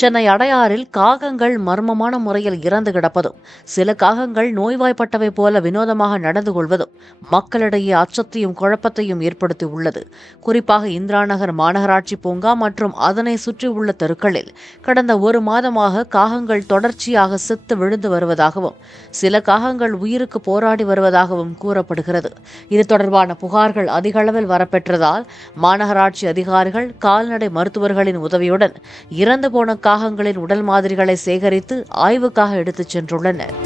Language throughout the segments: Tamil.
சென்னை அடையாறில் காகங்கள் மர்மமான முறையில் இறந்து கிடப்பதும் சில காகங்கள் நோய்வாய்ப்பட்டவை போல வினோதமாக நடந்து கொள்வதும் மக்களிடையே அச்சத்தையும் குழப்பத்தையும் ஏற்படுத்தியுள்ளது. குறிப்பாக இந்திராநகர் மாநகராட்சி பூங்கா மற்றும் அதனை சுற்றியுள்ள தெருக்களில் கடந்த ஒரு மாதமாக காகங்கள் தொடர்ச்சியாக செத்து விழுந்து வருவதாகவும் சில காகங்கள் உயிருக்கு போராடி வருவதாகவும் கூறப்படுகிறது. இது தொடர்பான புகார்கள் அதிக அளவில் வரப்பெற்றதால் மாநகராட்சி அதிகாரிகள் கால்நடை மருத்துவர்களின் உதவியுடன் இறந்து போன காகங்களின் உடல் மாதிரிகளை சேகரித்து ஆய்வுக்காக எடுத்துச் சென்றுள்ளனர்.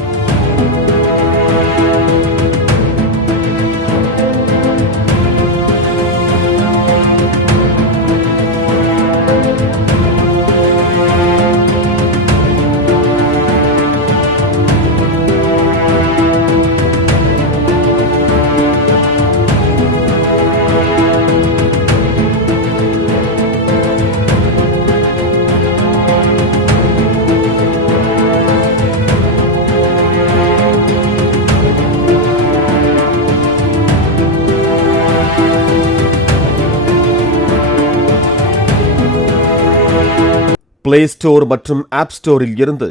பிளே ஸ்டோர் மற்றும் ஆப் ஸ்டோரில் இருந்து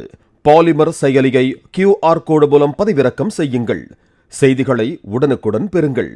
பாலிமர் செயலியை QR கோடு மூலம் பதிவிறக்கம் செய்யுங்கள். செய்திகளை உடனுக்குடன் பெறுங்கள்.